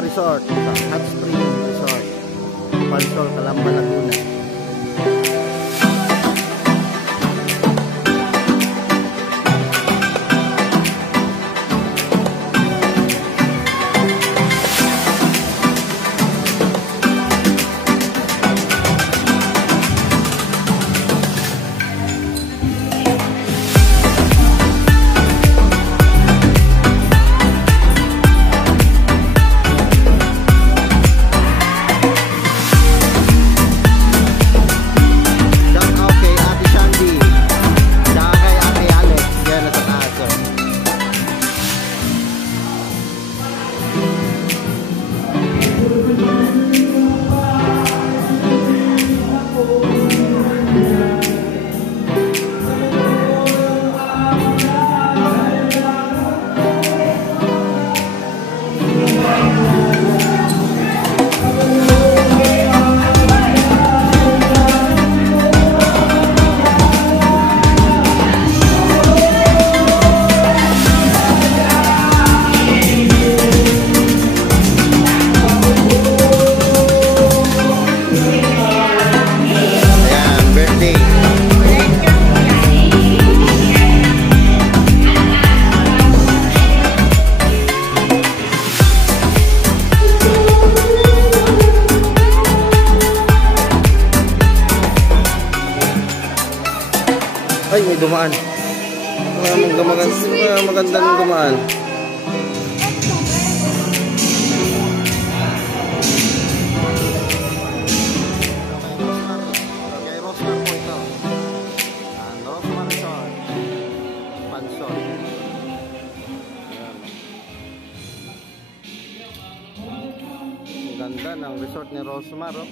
Rosmar Resort, Hot Spring Resort, Pansol, Calamba, Laguna. Ay, may dumaan. Magandang dumaan. Okay, Rosmar po ito. Rosmar Resort, Pansol. Ang ganda ng resort ni Rosmar, oh.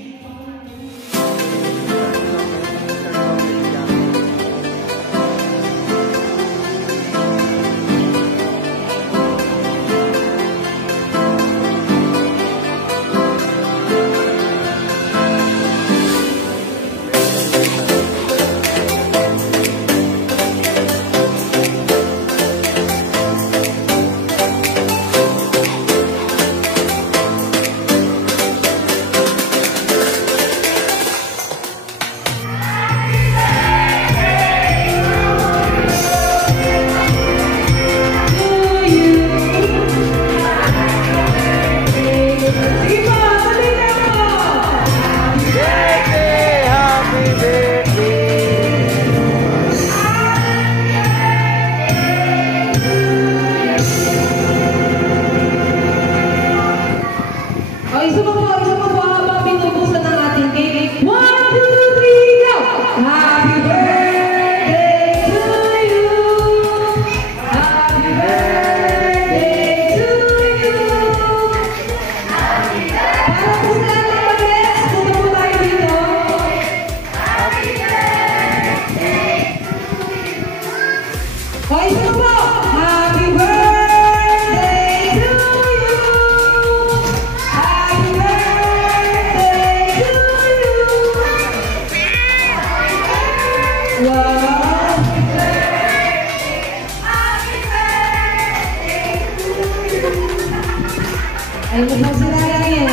Ay, magpasalala yan.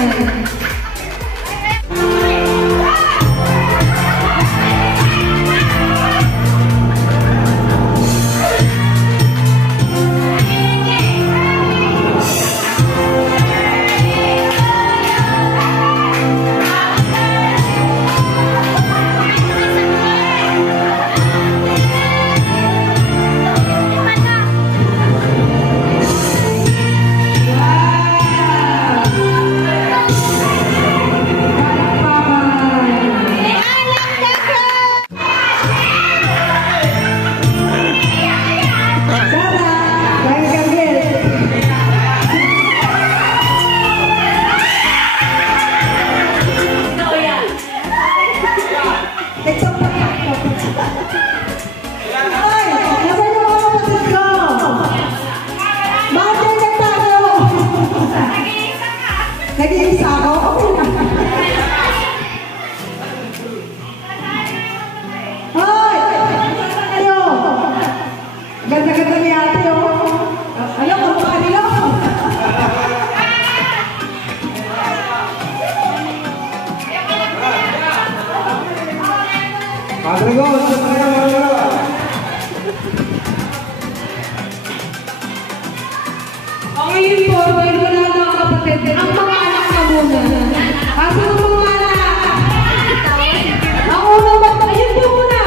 Wow! ngayon po, dahil wala na ang kapatid, ang mga anak na muna. Asa ng mga anak? Ang unang ba't, ayun po muna.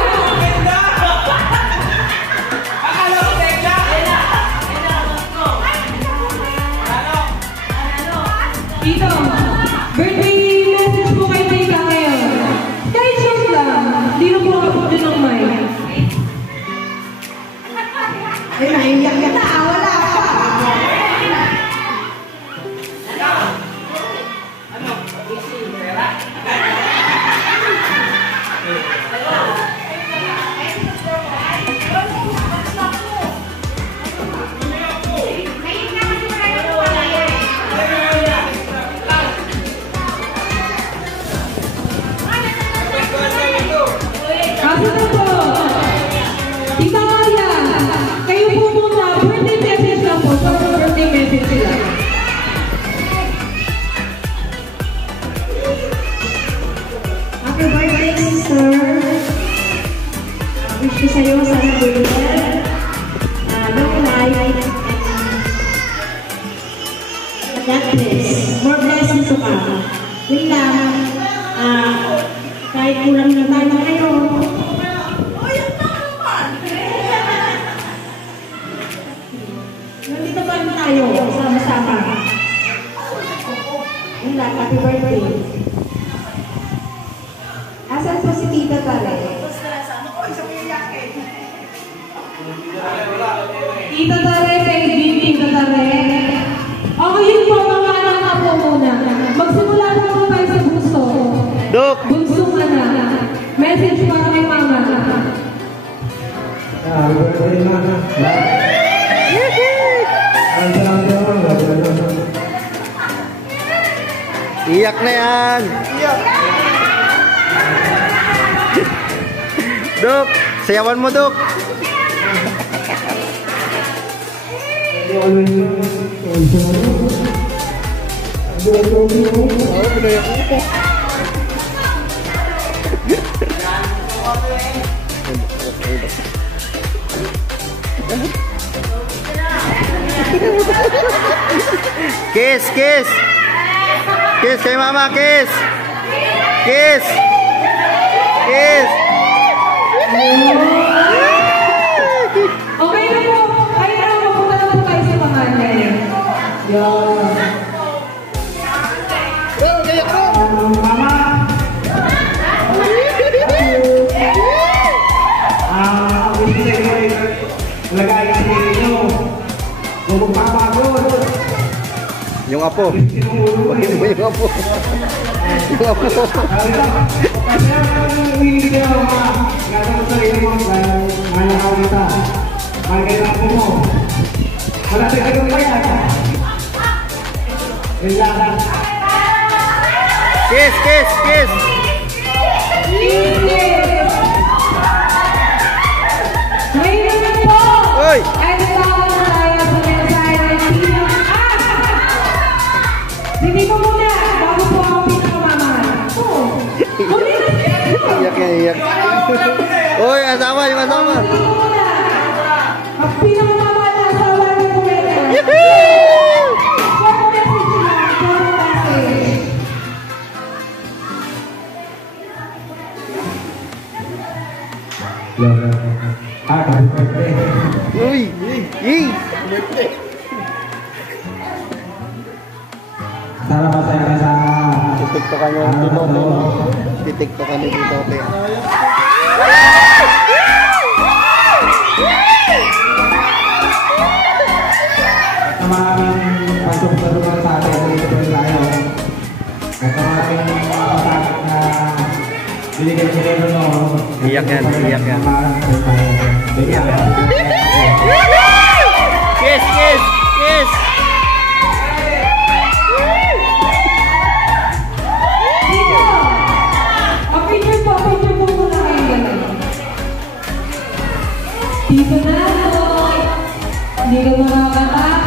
Dito, birthday message po kay Tita ngayon. Kahit short lang, hindi na po ako din ng mic. Ay, naiyak ka na, wala ka. Kaso na po, Tita Maria, kayo po muna, birthday message lang po, so birthday message sila. Happy birthday, sister. Wish ko sa'yo sa birthday. Long life and God bless. More blessings to come. Yun lang. Kahit kulang na tayo ngayon. Nandito pa rin tayo, sama-sama. Yun lang, happy birthday. Asan po si Tita Tare? Tita Tare, kay Tita Tare. Okay, yun po, mga anak na po muna. Magsimula na po tayo sa bunso. Dok! Bunsong anak. Message para kay mama. Birthday na. Iyak na yan! Dok! Sayawan mo, Dok! Kiss, kiss! Kiss kay mama, kiss! Kiss! Kiss! Okay na po. Ay na, mapunta na po tayo sa pangalan. Yun. Mama! Lagay ang ninyo. Kung magpapagod. Yung apo. Yung apo. Yung apo. Kasi ang hindi nyo, nasa sa iyo mo, manakaw kita. Malagay ang apo mo. Wala sa kayo kaya. Relax. Kiss, kiss, kiss! Ngayon naman po. Uy! Ay, natawa na tayo sa mensahe ng Tito. Hindi ko muna. Bago po ang pinakamama. Oo. Muli na siya. Iyak yan, iyak. Uy, asawa, yung asawa. Hindi ko muna. Ang pinakamama na asawa ng kumena. Short message lang. Short message. Happy birthday. Uy! Yay! Sana masaya ka sa... Titiktokan niyo yung Tito Ope. Titiktokan niyo Tito Ope. At maraming pasok-pasok sa atin dito po tayo. At maraming pasakit na binigay sa kayo no. Iyak yan, iyak yan. Kiss, kiss, kiss! Dito! Picture po muna kayo ganun. Dito na po. Hindi ka makakatawa.